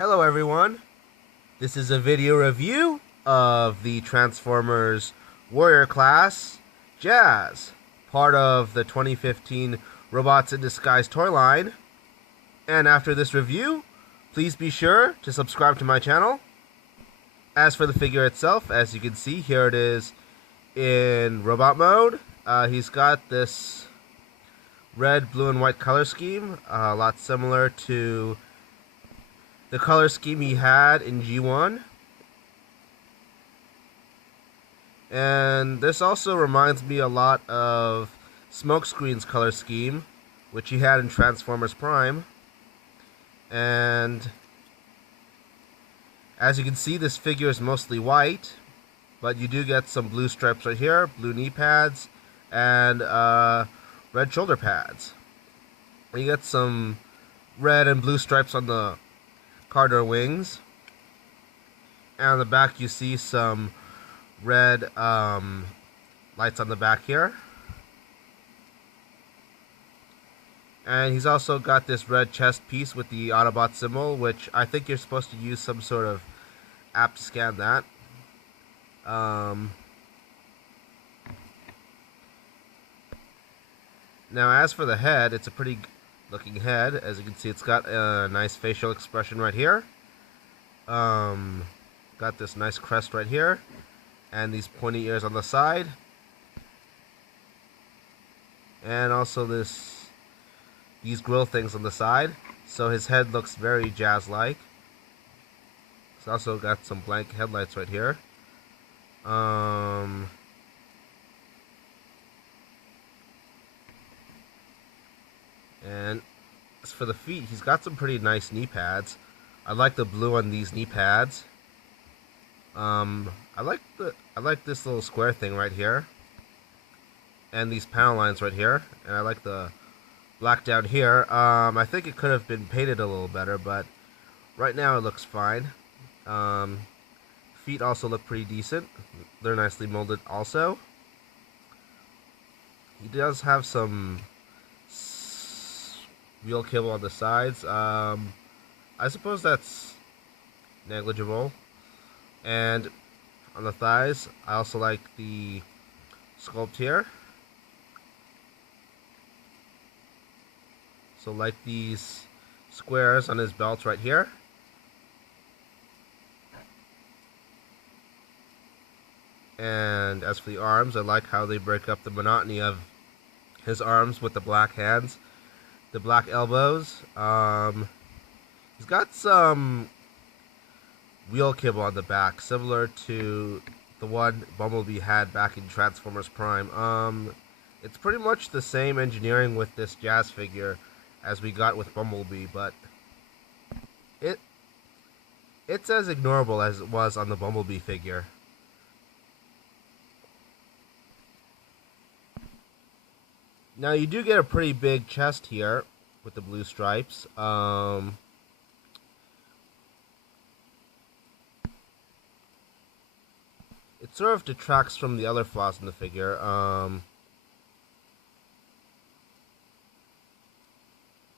Hello everyone, this is a video review of the Transformers Warrior class Jazz, part of the 2015 Robots in Disguise toy line. And after this review, please be sure to subscribe to my channel. As for the figure itself, as you can see, here it is in robot mode. He's got this red, blue, and white color scheme, a lot similar to the color scheme he had in G1. And this also reminds me a lot of Smokescreen's color scheme, which he had in Transformers Prime. And as you can see, this figure is mostly white, but you do get some blue stripes right here, blue knee pads, and red shoulder pads. You get some red and blue stripes on the car wings, and on the back you see some red lights on the back here. And he's also got this red chest piece with the Autobot symbol, which I think you're supposed to use some sort of app to scan that. Now as for the head, it's a pretty looking head. As you can see, it's got a nice facial expression right here. Got this nice crest right here, and these pointy ears on the side, and also these grill things on the side. So his head looks very Jazz-like. It's also got some blank headlights right here. And as for the feet, he's got some pretty nice knee pads. I like the blue on these knee pads. I like this little square thing right here, and these panel lines right here, and I like the black down here. I think it could have been painted a little better, but right now it looks fine. Feet also look pretty decent. They're nicely molded also. He does have some wheel kibble on the sides. I suppose that's negligible. And on the thighs, I also like the sculpt here. So like these squares on his belt right here. And as for the arms, I like how they break up the monotony of his arms with the black hands, the black elbows. He's got some wheel kibble on the back, similar to the one Bumblebee had back in Transformers Prime. It's pretty much the same engineering with this Jazz figure as we got with Bumblebee, but it's as ignorable as it was on the Bumblebee figure. Now you do get a pretty big chest here with the blue stripes. It sort of detracts from the other flaws in the figure.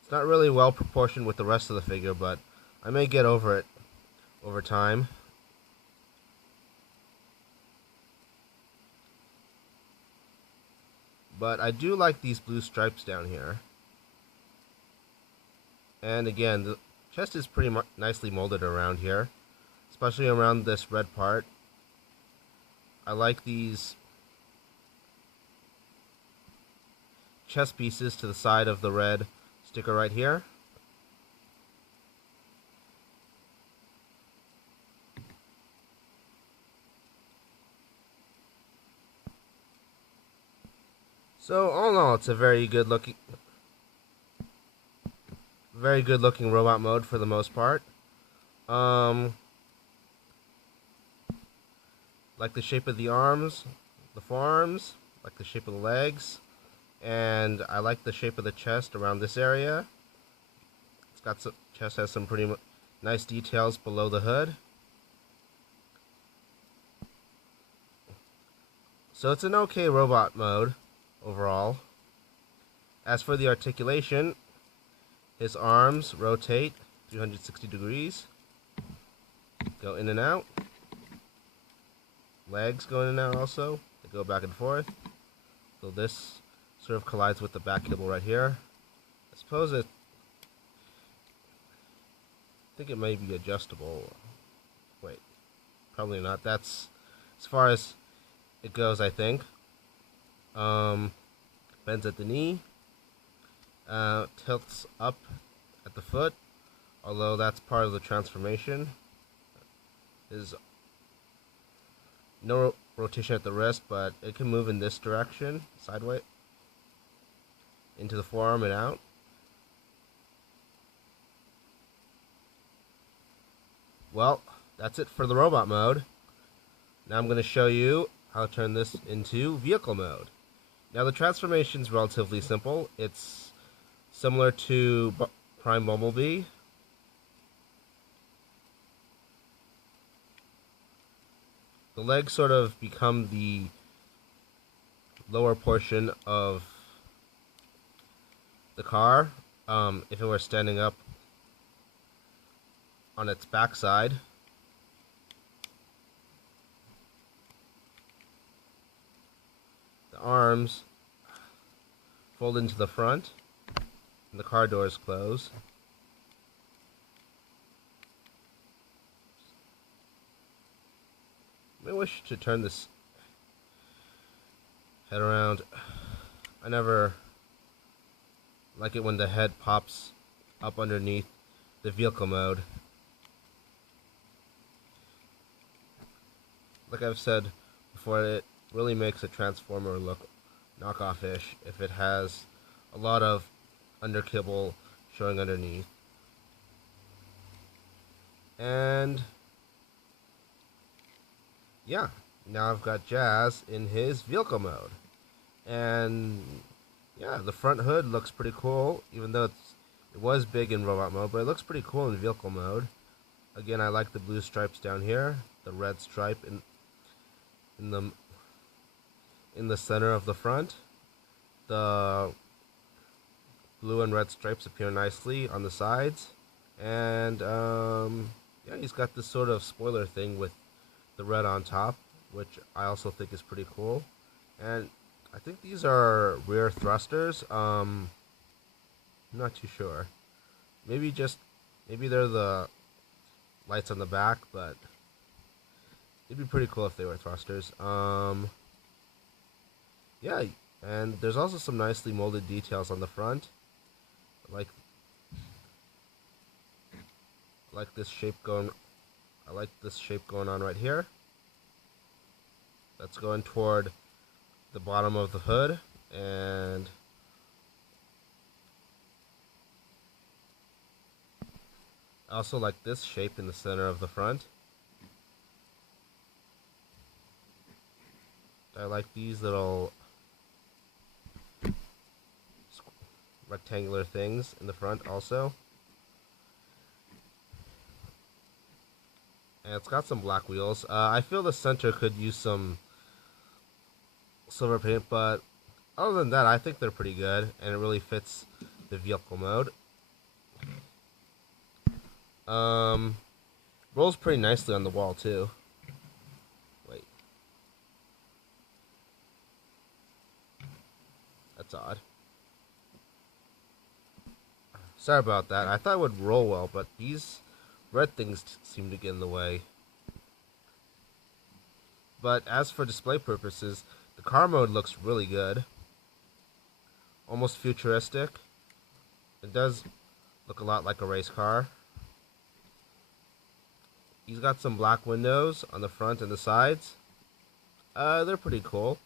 It's not really well proportioned with the rest of the figure, but I may get over it over time. But I do like these blue stripes down here. And again, the chest is pretty nicely molded around here, especially around this red part. I like these chest pieces to the side of the red sticker right here. So all in all, it's a very good looking robot mode for the most part. Like the shape of the arms, the forearms, like the shape of the legs, and I like the shape of the chest around this area. It's got some, chest has some pretty nice details below the hood. So it's an okay robot mode overall. As for the articulation, his arms rotate 360 degrees. go in and out. Legs go in and out also. They go back and forth. So this sort of collides with the back cable right here. I suppose it... I think it may be adjustable. Wait. Probably not. That's as far as it goes, I think. Bends at the knee. Tilts up at the foot. Although that's part of the transformation. There's no rotation at the wrist, but it can move in this direction, sideways, into the forearm and out. Well, that's it for the robot mode. Now I'm going to show you how to turn this into vehicle mode. Now the transformation is relatively simple. It's similar to Prime Bumblebee. The legs sort of become the lower portion of the car. If it were standing up on its backside. The arms fold into the front, and the car doors close. I may wish to turn this head around. I never like it when the head pops up underneath the vehicle mode. Like I've said before, it really makes a Transformer look knockoff-ish if it has a lot of under kibble showing underneath. And yeah, now I've got Jazz in his vehicle mode. And yeah, the front hood looks pretty cool, even though it was big in robot mode, but it looks pretty cool in vehicle mode. Again, I like the blue stripes down here, the red stripe in the center of the front. The blue and red stripes appear nicely on the sides, and yeah, he's got this sort of spoiler thing with the red on top, which I also think is pretty cool. And I think these are rear thrusters. I'm not too sure. Maybe they're the lights on the back, but it'd be pretty cool if they were thrusters. Yeah, and there's also some nicely molded details on the front. I like this shape going on right here. That's going toward the bottom of the hood, and I also like this shape in the center of the front. I like these little rectangular things in the front also. And it's got some black wheels. I feel the center could use some silver paint, but other than that, I think they're pretty good, and it really fits the vehicle mode. Rolls pretty nicely on the wall too. Wait. That's odd. Sorry about that. I thought it would roll well, but these red things seem to get in the way. But as for display purposes, the car mode looks really good. Almost futuristic. It does look a lot like a race car. He's got some black windows on the front and the sides. They're pretty cool.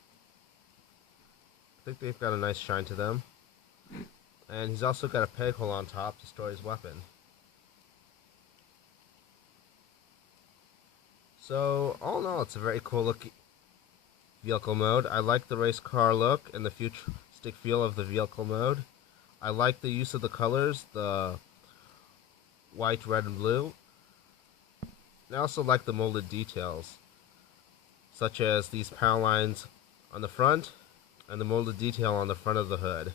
I think they've got a nice shine to them. And he's also got a peg hole on top to store his weapon. So, all in all, it's a very cool looking vehicle mode. I like the race car look and the futuristic feel of the vehicle mode. I like the use of the colors, the white, red, and blue. And I also like the molded details, such as these power lines on the front and the molded detail on the front of the hood.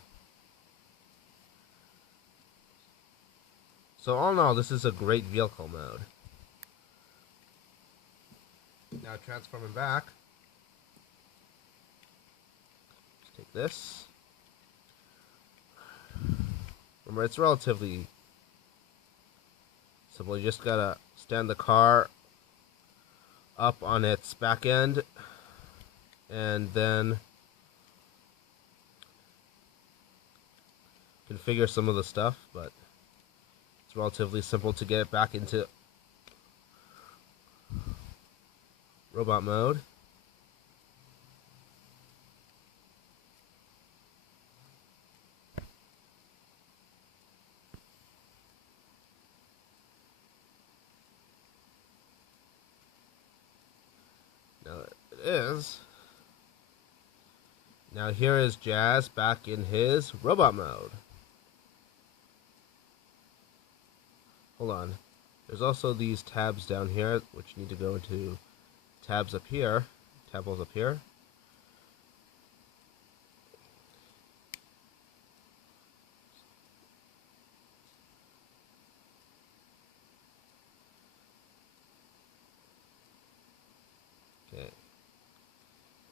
So all in all, this is a great vehicle mode. Now transforming back. Let's take this. Remember, it's relatively simple. You just gotta stand the car up on its back end and then configure some of the stuff, but it's relatively simple to get it back into robot mode. Now it is. Now here is Jazz back in his robot mode. Hold on. There's also these tabs down here, which need to go into tabs up here. Tab holes up here. Okay.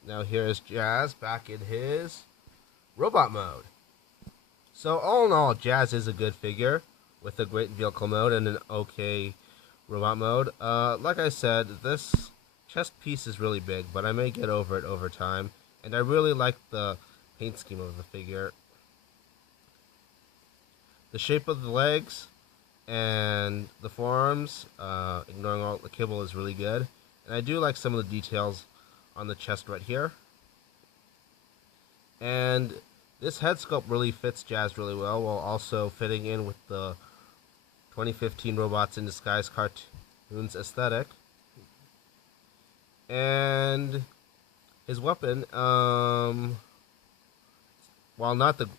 Now here's Jazz back in his robot mode. So all in all, Jazz is a good figure with a great vehicle mode and an okay robot mode. Like I said, this chest piece is really big, but I may get over it over time. And I really like the paint scheme of the figure. The shape of the legs and the forearms, ignoring all the kibble, is really good. And I do like some of the details on the chest right here. And this head sculpt really fits Jazz really well, while also fitting in with the 2015 Robots in Disguise cartoons aesthetic. And his weapon, while not the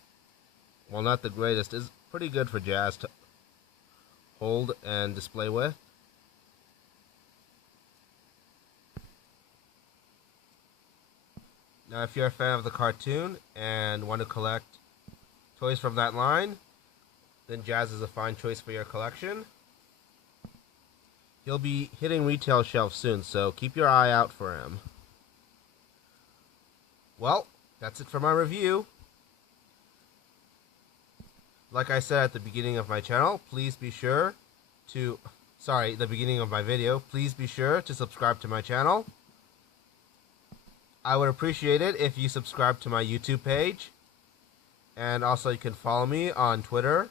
greatest, is pretty good for Jazz to hold and display with. Now, if you're a fan of the cartoon and want to collect toys from that line, then Jazz is a fine choice for your collection. He'll be hitting retail shelves soon, so keep your eye out for him. Well, that's it for my review. Like I said at the beginning of my channel, please be sure to... the beginning of my video, please be sure to subscribe to my channel. I would appreciate it if you subscribe to my YouTube page. And also you can follow me on Twitter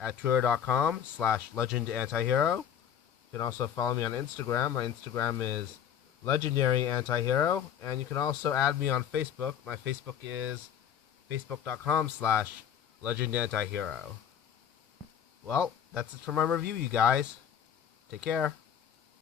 at twitter.com/legendantihero. You can also follow me on Instagram. My Instagram is legendaryantihero. And you can also add me on Facebook. My Facebook is facebook.com/legendantihero. Well, that's it for my review, you guys. Take care.